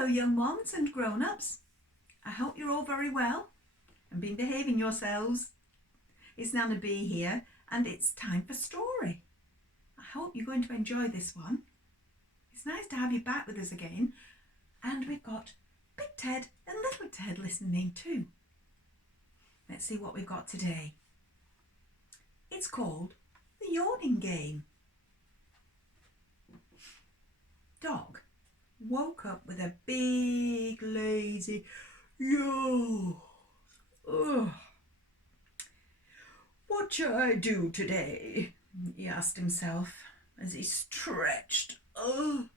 Hello young ones and grown-ups. I hope you're all very well and been behaving yourselves. It's Nanna B here and it's time for story. I hope you're going to enjoy this one. It's nice to have you back with us again, and we've got Big Ted and Little Ted listening too. Let's see what we've got today. It's called the Yawning Game. Dog woke up with a big lazy yawn. Ugh. What shall I do today? He asked himself as he stretched and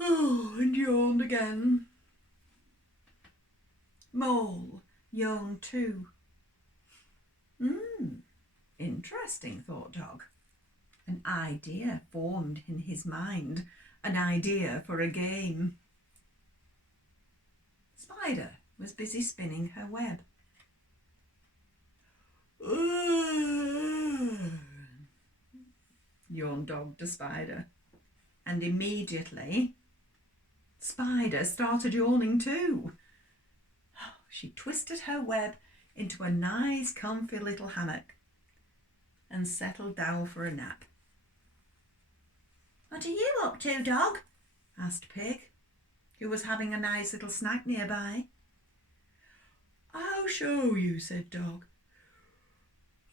yawned again. Mole yawned too. Interesting, thought Dog. An idea formed in his mind, an idea for a game. Spider was busy spinning her web. Yawned Dog to Spider, and immediately Spider started yawning too. She twisted her web into a nice comfy little hammock and settled down for a nap. What are you up to, Dog? Asked Pig, who was having a nice little snack nearby. I'll show you, said Dog.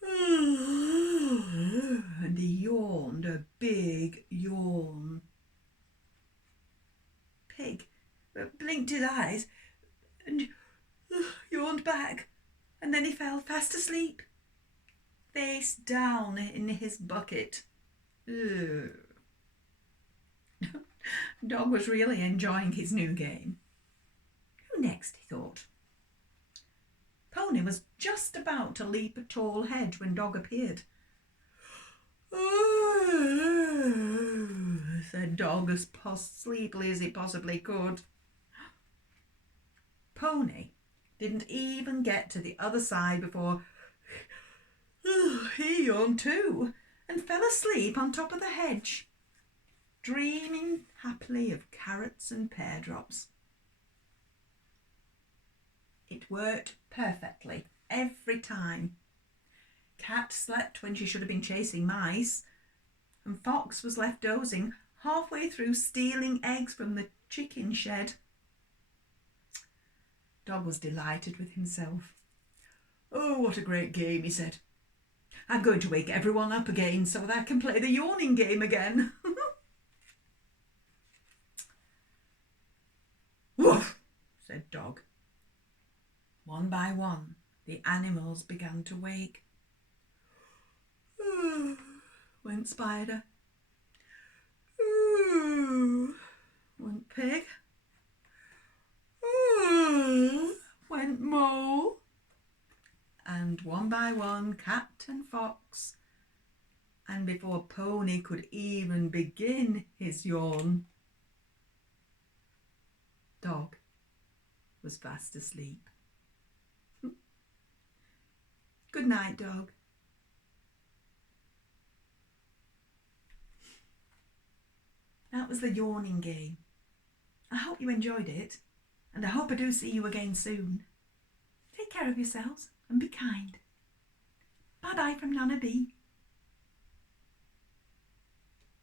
And he yawned a big yawn. Pig blinked his eyes and yawned back, and then he fell fast asleep, face down in his bucket. Dog was really enjoying his new game. Who next, he thought. Pony was just about to leap a tall hedge when Dog appeared. Said Dog as sleepily as he possibly could. Pony didn't even get to the other side before he yawned too and fell asleep on top of the hedge, dreaming happily of carrots and pear drops. It worked perfectly every time. Cat slept when she should have been chasing mice, and Fox was left dozing halfway through stealing eggs from the chicken shed. Dog was delighted with himself. Oh, what a great game, he said. I'm going to wake everyone up again so that I can play the yawning game again. Woof, said Dog. One by one, the animals began to wake. Went Spider. Went Pig. Went Mole. And one by one, Cat and Fox. And before Pony could even begin his yawn, Dog was fast asleep. Good night, Dog. That was the Yawning Game. I hope you enjoyed it, and I hope I do see you again soon. Take care of yourselves and be kind. Bye-bye from Nanna B.